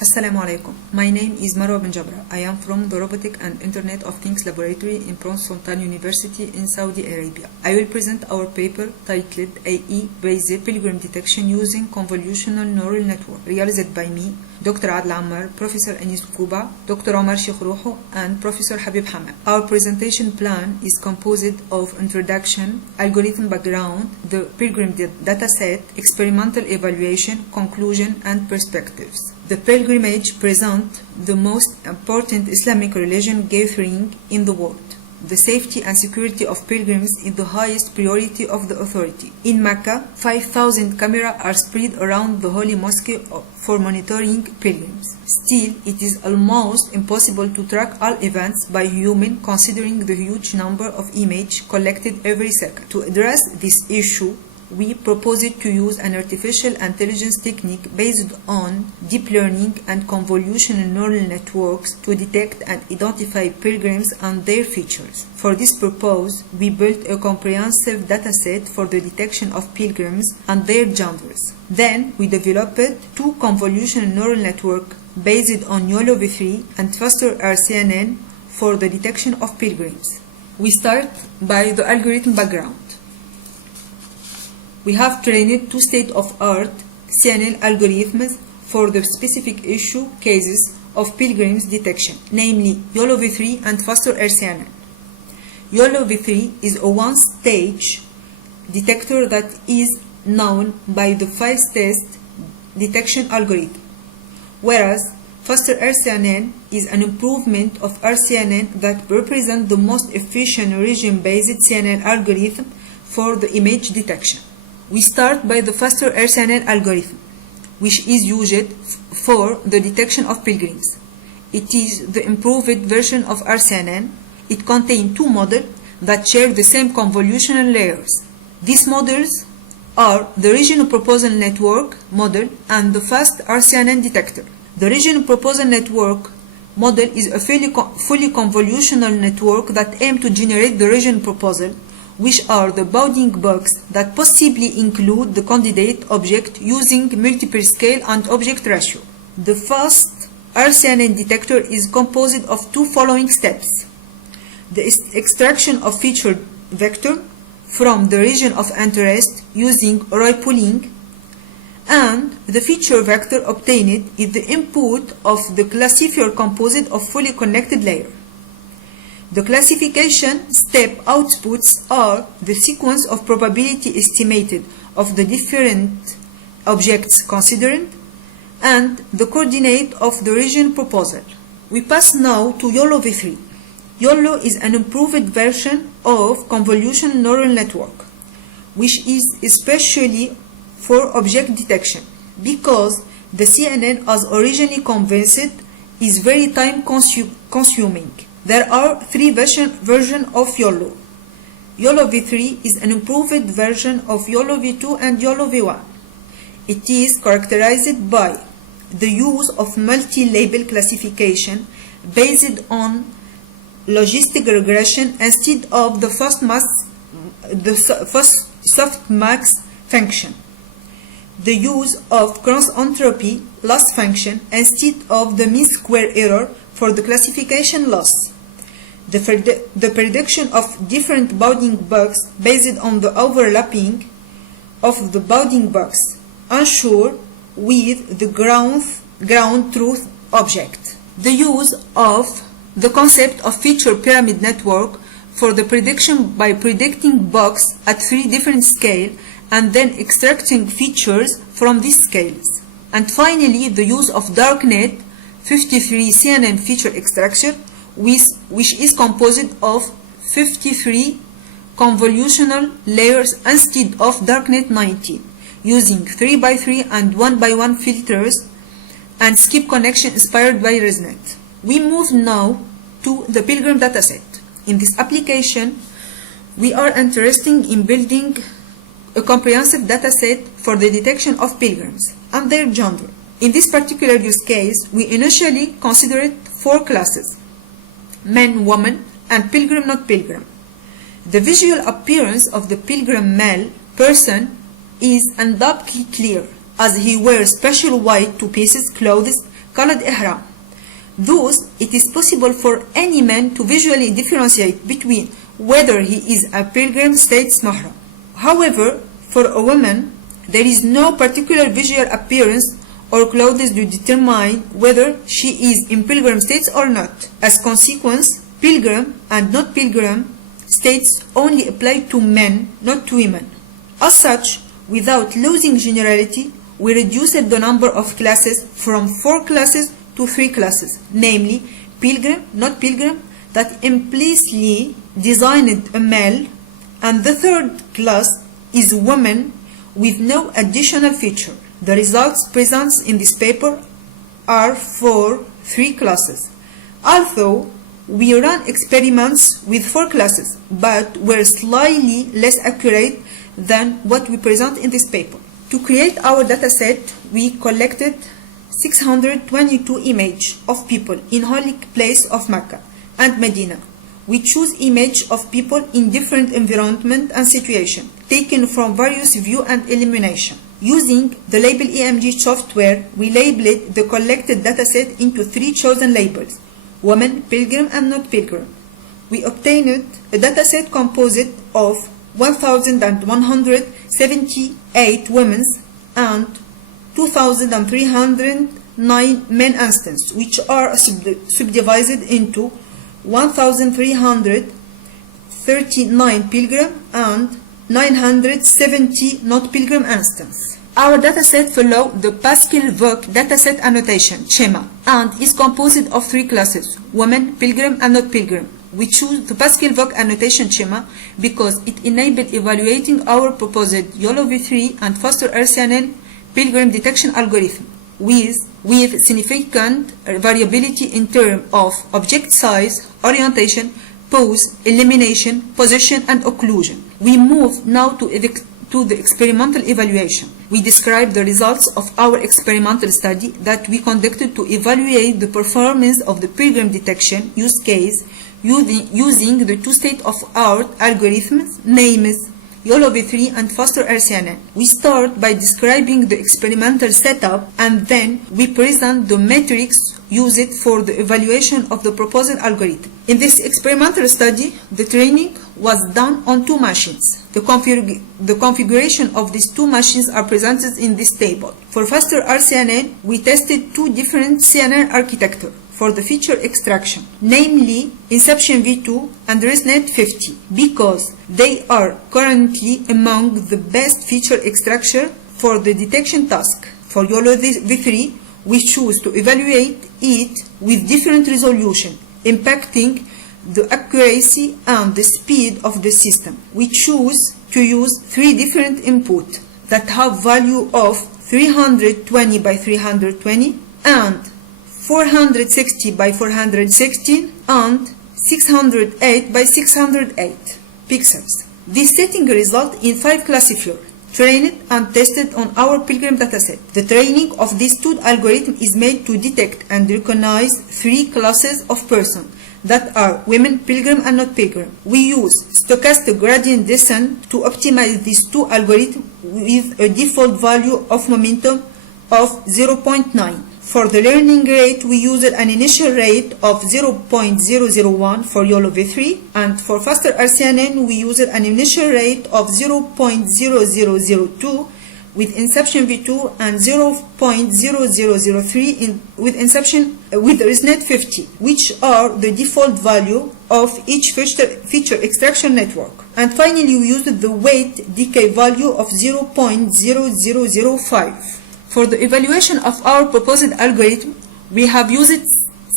Assalamu alaikum. My name is Marwa bin Jabra. I am from the Robotic and Internet of Things Laboratory in Prince Sultan University in Saudi Arabia. I will present our paper titled AI-based pilgrim detection using convolutional neural network, realized by me, Dr. Adel Ammar, Professor Anis Kuba, Dr. Omar Sheikh and Professor Habib Hamad. Our presentation plan is composed of introduction, algorithm background, the pilgrim dataset, experimental evaluation, conclusion, and perspectives. The pilgrimage presents the most important Islamic religion gathering in the world. The safety and security of pilgrims is the highest priority of the authority. In Mecca, 5,000 cameras are spread around the holy mosque for monitoring pilgrims. Still, it is almost impossible to track all events by human considering the huge number of images collected every second. To address this issue, we proposed to use an artificial intelligence technique based on deep learning and convolutional neural networks to detect and identify pilgrims and their features. For this purpose, we built a comprehensive dataset for the detection of pilgrims and their genders. Then, we developed two convolutional neural networks based on YOLO v3 and faster RCNN for the detection of pilgrims. We start by the algorithm background. We have trained two state-of-art CNN algorithms for the specific issue cases of pilgrims detection, namely YOLO v3 and faster RCNN. YOLO v3 is a one-stage detector that is known by the fastest detection algorithm, whereas faster RCNN is an improvement of RCNN that represents the most efficient region-based CNN algorithm for the image detection. We start by the faster RCNN algorithm, which is used for the detection of pilgrims. It is the improved version of RCNN. It contains two models that share the same convolutional layers. These models are the regional proposal network model and the fast RCNN detector. The regional proposal network model is a fully convolutional network that aims to generate the regional proposal, which are the bounding box that possibly include the candidate object using multiple scale and object ratio. The fast RCNN detector is composed of two following steps: the extraction of feature vector from the region of interest using array pooling, and the feature vector obtained is the input of the classifier composed of fully connected layers. The classification step outputs are the sequence of probability estimated of the different objects considered and the coordinate of the region proposal. We pass now to YOLO v3. YOLO is an improved version of convolutional neural network, which is especially for object detection because the CNN as originally conceived is very time consuming. There are three versions of YOLO. YOLO v3 is an improved version of YOLO v2 and YOLO v1. It is characterized by the use of multi-label classification based on logistic regression instead of the softmax function. The use of cross-entropy loss function instead of the mean square error for the classification loss. The prediction of different bounding box based on the overlapping of the bounding box ensure with the ground truth object. The use of the concept of feature pyramid network for the prediction by predicting box at three different scales and then extracting features from these scales. And finally, the use of darknet 53 CNN feature extraction, which is composed of 53 convolutional layers instead of darknet 19, using 3x3 and 1x1 filters and skip connection inspired by ResNet. We move now to the Pilgrim dataset. In this application, we are interested in building a comprehensive dataset for the detection of pilgrims and their gender. In this particular use case, we initially considered four classes: men, women, and pilgrim, not pilgrim. The visual appearance of the pilgrim male person is undoubtedly clear, as he wears special white two-pieces clothes colored ihram. Thus, it is possible for any man to visually differentiate between whether he is a pilgrim status mahram. However, for a woman, there is no particular visual appearance or clothes to determine whether she is in pilgrim status or not. As consequence, pilgrim and not pilgrim states only apply to men, not to women. As such, without losing generality, we reduced the number of classes from 4 classes to 3 classes, namely pilgrim, not pilgrim, that implicitly designed a male, and the third class is woman with no additional feature. The results presented in this paper are for 3 classes. Although we ran experiments with 4 classes, but were slightly less accurate than what we present in this paper. To create our dataset, we collected 622 images of people in holy place of Mecca and Medina. We choose images of people in different environment and situation, taken from various view and elimination. Using the label EMG software, we labeled the collected dataset into 3 chosen labels: woman, pilgrim, and not pilgrim. We obtained a dataset composed of 1,178 women and 2,309 men instances, which are subdivided into 1,339 pilgrim and 970 not pilgrim instances. Our dataset follows the Pascal-Vogt dataset annotation schema and is composed of 3 classes: women, pilgrim, and not pilgrim. We choose the Pascal-Vogt annotation schema because it enabled evaluating our proposed YOLO v3 and faster RCNN pilgrim detection algorithm with significant variability in terms of object size, orientation, pose, elimination, position, and occlusion. We move now to the experimental evaluation. We describe the results of our experimental study that we conducted to evaluate the performance of the pilgrim detection use case using the 2 state-of-art algorithms named YOLO v3 and faster RCNN. We start by describing the experimental setup, and then we present the metrics used for the evaluation of the proposed algorithm. In this experimental study, the training was done on 2 machines. The configuration of these 2 machines are presented in this table. For faster RCNN, we tested 2 different CNN architectures for the feature extraction, namely Inception v2 and ResNet 50, because they are currently among the best feature extraction for the detection task. For YOLO v3, we choose to evaluate it with different resolution, impacting the accuracy and the speed of the system. We choose to use 3 different inputs that have value of 320 by 320 and 460 by 416 and 608 by 608 pixels. This setting result in 5 classifiers trained and tested on our pilgrim dataset. The training of this 2 algorithm is made to detect and recognize 3 classes of persons that are women, pilgrim, and not pilgrim. We use stochastic gradient descent to optimize these 2 algorithms with a default value of momentum of 0.9. For the learning rate, we used an initial rate of 0.001 for YOLO v3, and for faster RCNN, we used an initial rate of 0.0002 with Inception v2 and 0.0003 with ResNet 50, which are the default value of each feature extraction network. And finally, we used the weight decay value of 0.0005. For the evaluation of our proposed algorithm, we have used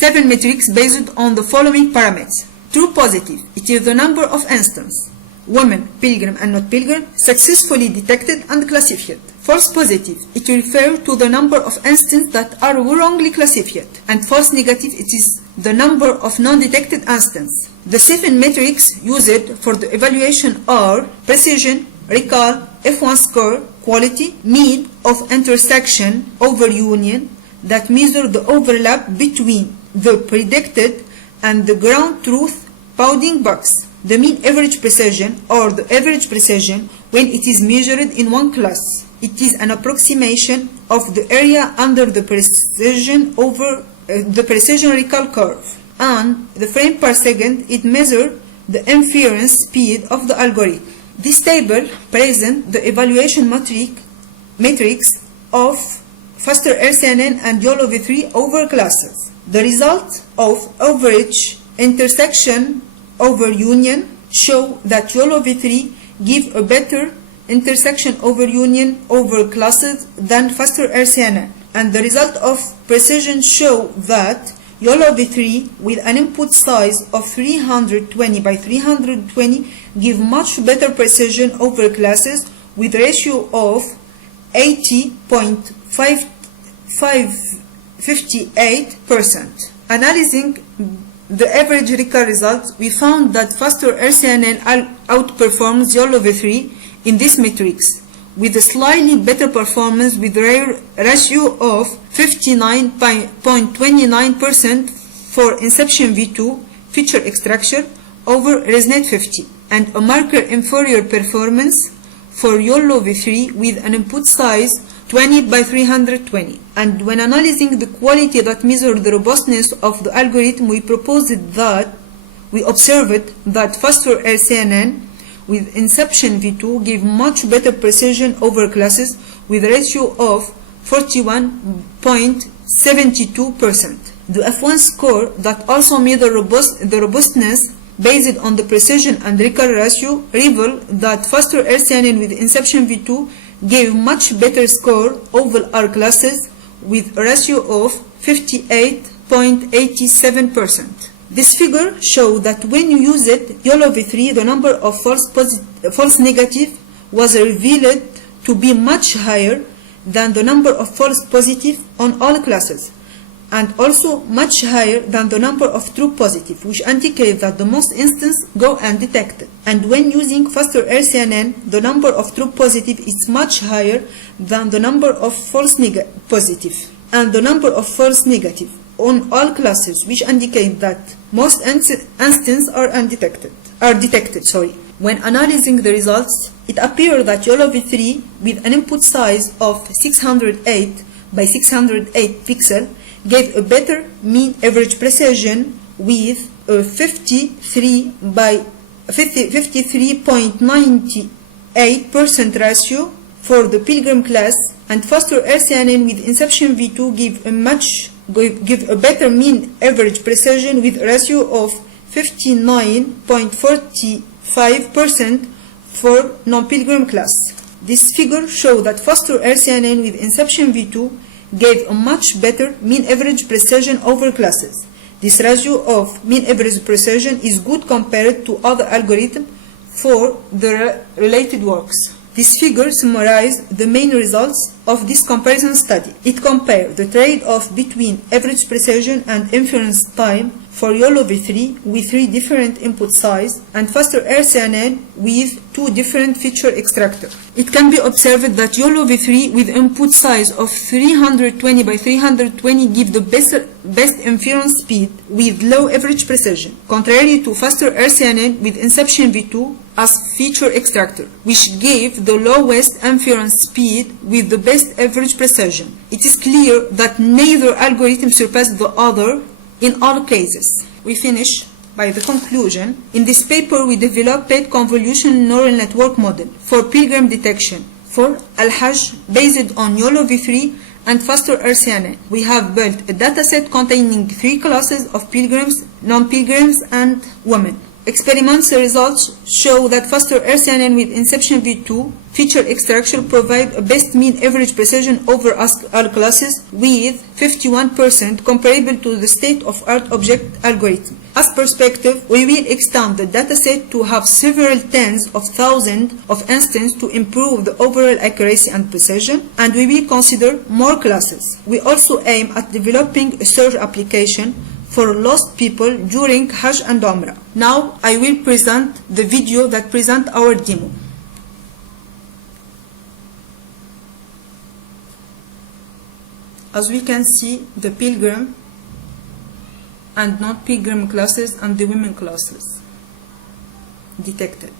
7 metrics based on the following parameters. True positive, it is the number of instances, women, pilgrim, and not pilgrim, successfully detected and classified. False positive, it refers to the number of instances that are wrongly classified. And false negative, it is the number of non-detected instances. The 7 metrics used for the evaluation are precision, recall, F1 score, quality, mean of intersection over union that measure the overlap between the predicted and the ground truth bounding box, the mean average precision or the average precision when it is measured in one class, It is an approximation of the area under the precision over the precision recall curve. And the frame per second, it measures the inference speed of the algorithm. This table presents the evaluation matrix of faster RCNN and YOLO v3 over classes. The result of average intersection over union show that YOLO v3 give a better intersection over union over classes than faster RCNN. And the result of precision show that YOLO v3 with an input size of 320 by 320 give much better precision over classes with ratio of 80.58%. Analyzing the average recall results, we found that faster RCNN outperforms YOLO v3 in this matrix, with a slightly better performance with a ratio of 59.29% for Inception v2 feature extraction over ResNet 50, and a marker inferior performance for YOLO v3 with an input size 20 by 320. And when analyzing the quality that measures the robustness of the algorithm, we observed that faster RCNN with Inception v2 give much better precision over classes with a ratio of 41.72%. The F1 score that also measures the robustness based on the precision and recall ratio reveal that faster RCNN with Inception v2 gave much better score over R classes with a ratio of 58.87%. This figure shows that when you use it, YOLO v3, the number of false negative was revealed to be much higher than the number of false positive on all classes, and also much higher than the number of true positive, which indicates that the most instances go undetected. And when using faster RCNN, the number of true positive is much higher than the number of false positive, and the number of false negative on all classes, which indicate that most instances are detected. When analyzing the results, it appears that YOLO v3 with an input size of 608 by 608 pixel gave a better mean average precision with a 53.98% ratio for the Pilgrim class, and faster RCNN with Inception v2 give a better mean average precision with a ratio of 59.45% for non-Pilgrim class. This figure shows that faster RCNN with Inception v2 gave a much better mean average precision over classes. This ratio of mean average precision is good compared to other algorithms for the related works. This figure summarizes the main results of this comparison study. It compared the trade-off between average precision and inference time for YOLO v3 with 3 different input size and faster RCNN with 2 different feature extractors. It can be observed that YOLO v3 with input size of 320 by 320 give the best inference speed with low average precision, contrary to faster RCNN with Inception v2 as feature extractor, which gave the lowest inference speed with the best average precision. It is clear that neither algorithm surpassed the other in all cases. We finish by the conclusion. In this paper, we developed convolutional neural network model for Pilgrim detection for Al-Hajj based on YOLO v3 and faster RCNN. We have built a dataset containing 3 classes of pilgrims, non-pilgrims, and women. Experimental results show that faster RCNN with Inception v2 feature extraction provide a best mean average precision over all classes with 51% comparable to the state-of-art object algorithm. As perspective, we will extend the dataset to have several tens of thousands of instances to improve the overall accuracy and precision, and we will consider more classes. We also aim at developing a search application for lost people during Hajj and Umrah. Now I will present the video that presents our demo. As we can see, the pilgrim and non-pilgrim classes and the women classes detected.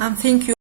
and thank you.